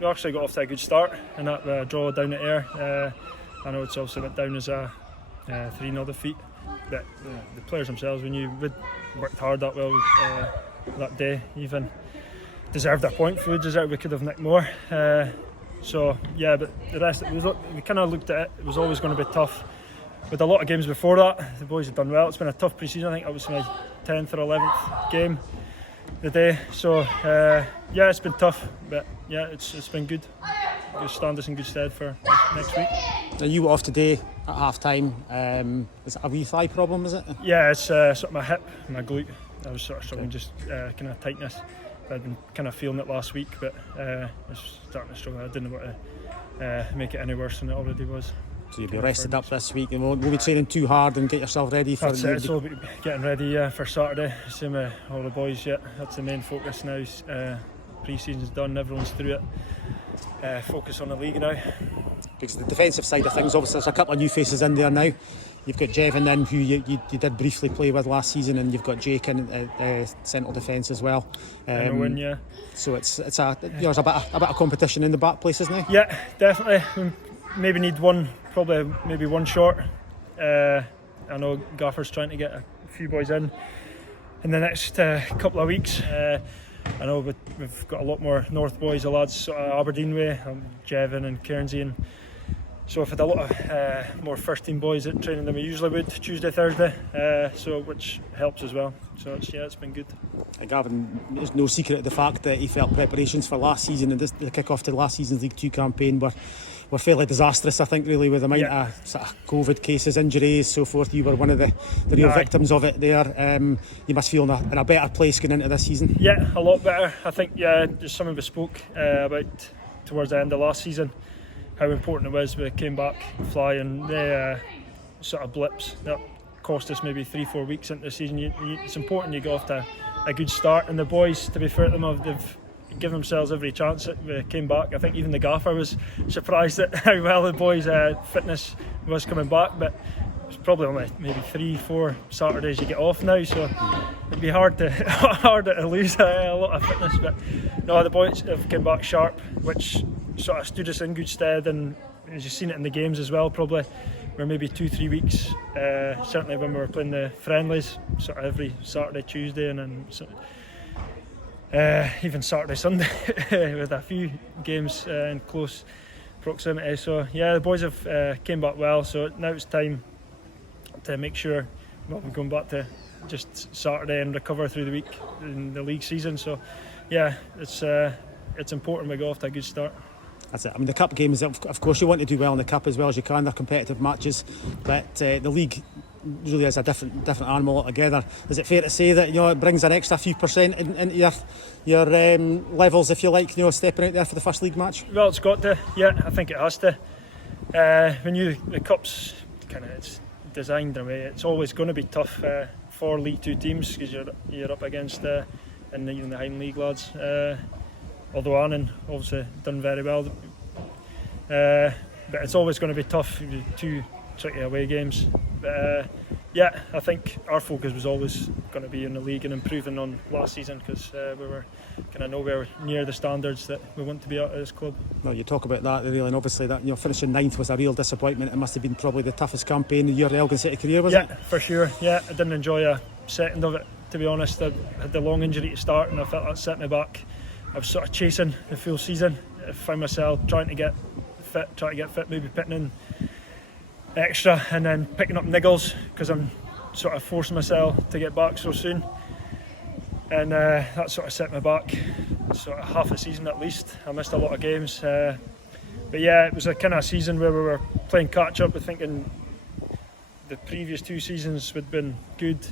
we actually got off to a good start in that draw down at Ayr. I know it's also went down as a 3-0 defeat, but the players themselves, we knew we'd worked hard that well that day, even deserved a point. We could have nicked more. So yeah, but the rest, we kind of looked at it. It was always going to be tough. With a lot of games before that, the boys had done well. It's been a tough pre-season. I think that was my 10th or 11th game the day. So yeah, it's been tough, but yeah, it's been good. It'll stand us in good stead for next week. Now you were off today at half time. Is it a wee thigh problem, is it? Yeah, it's sort of my hip, my glute. I was sort of struggling, just kind of tightness. I'd been kind of feeling it last week, but I was starting to struggle. I didn't want to make it any worse than it already was. So you'll be rested up this week and won't be training too hard and get yourself ready for That's it. It's all about getting ready for Saturday. Same with all the boys yet. That's the main focus now. Pre-season's done, everyone's through it. Focus on the league now. Because the defensive side of things, obviously there's a couple of new faces in there now. You've got Jevin in, who you did briefly play with last season, and you've got Jake in central defence as well. Yeah. So there's a bit of competition in the back places now. Yeah, definitely. We maybe need maybe one short. I know Gaffer's trying to get a few boys in the next couple of weeks. I know we've got a lot more North boys, the lads sort of Aberdeen way, Jevin and Cairnsey, and so we've had a lot of more first team boys at training than we usually would Tuesday, Thursday, so which helps as well. So it's been good. Gavin, there's no secret of the fact that he felt preparations for last season and the kick-off to last season's League 2 campaign were fairly disastrous, I think, really, with the amount of sort of COVID cases, injuries, so forth. You were one of the real victims of it there. You must feel in a better place going into this season. Yeah, a lot better. I think, just something we spoke about towards the end of last season, how important it was we came back flying. The sort of blips that cost us maybe 3-4 weeks into the season. It's important you get off to a good start, and the boys, to be fair to them, they've given themselves every chance that we came back. I think even the gaffer was surprised at how well the boys' fitness was coming back, but it's probably only maybe 3-4 Saturdays you get off now, so it'd be hard to lose a lot of fitness. But no, the boys have come back sharp, which sort of stood us in good stead, and as you've seen it in the games as well, probably we're maybe 2-3 weeks, certainly when we were playing the friendlies, sort of every Saturday, Tuesday, and then even Saturday, Sunday with a few games in close proximity. So yeah, the boys have came back well, so now it's time to make sure we're going back to just Saturday and recover through the week in the league season. So yeah, it's important we go off to a good start. That's it. I mean, the cup games, of course, you want to do well in the cup as well as you can. They're competitive matches, but the league really is a different animal altogether. Is it fair to say that it brings an extra few percent into your levels, if you like, stepping out there for the first league match? Well, it's got to. Yeah, I think it has to. When the cup's it's designed in a way, it's always going to be tough for League 2 teams, because you're up against and even the Highland League lads. Although Annan obviously done very well, but it's always going to be tough. Two tricky away games, but yeah, I think our focus was always going to be in the league and improving on last season, because we were kind of nowhere near the standards that we want to be at this club. Well, you talk about that really, and obviously that finishing 9th was a real disappointment. It must have been probably the toughest campaign in your Elgin City career, was it? Yeah, for sure. Yeah, I didn't enjoy a second of it, to be honest. I had the long injury to start, and I felt that set me back. I was sort of chasing the full season. I found myself trying to get fit, maybe pitting in extra and then picking up niggles, because I'm sort of forcing myself to get back so soon, and that sort of set me back sort of half a season at least. I missed a lot of games, but yeah, it was a kind of season where we were playing catch up. I think in the previous 2 seasons we'd been good.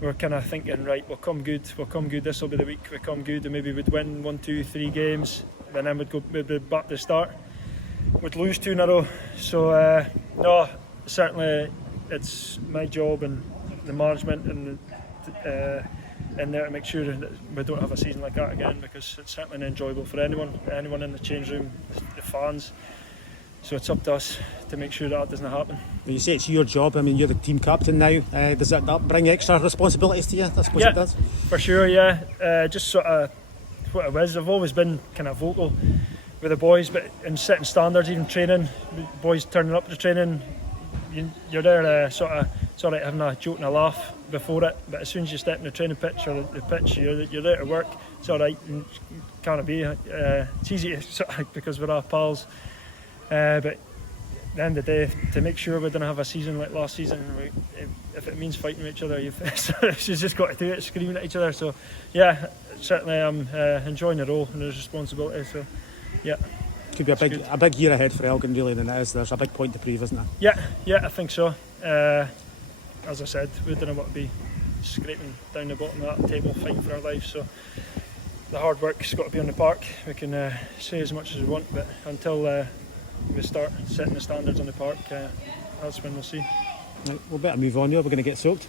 We were kind of thinking, right, we'll come good, this will be the week we come good, and maybe we'd win 1, 2, 3 games, and then we'd be back to start. We'd lose 2 in a row. So no, certainly it's my job and the management and in there to make sure that we don't have a season like that again, because it's certainly enjoyable for anyone in the change room, the fans. So it's up to us to make sure that doesn't happen. You say it's your job. I mean, you're the team captain now. Does that bring extra responsibilities to you? I suppose it does. For sure, yeah. Just sort of what it was. I've always been kind of vocal with the boys, but in setting standards, even training, boys turning up to training, you're there sort of, it's all right having a joke and a laugh before it, but as soon as you step in the training pitch or the pitch, you're there to work. It's all right, and can't be. It's easy to, sort of, because we're all pals, but at the end of the day, to make sure we don't have a season like last season, if it means fighting with each other, you've just got to do it, screaming at each other. So yeah, certainly I'm enjoying the role and the responsibility. So yeah. Could be a big year ahead for Elgin, really, than it is. There's a big point to prove, isn't there? Yeah, I think so. As I said, we don't want to be scraping down the bottom of that table, fighting for our lives. So the hard work's got to be on the park. We can say as much as we want, but until we start setting the standards on the park, that's when we'll see. Right, we'll better move on here. We're going to get soaked.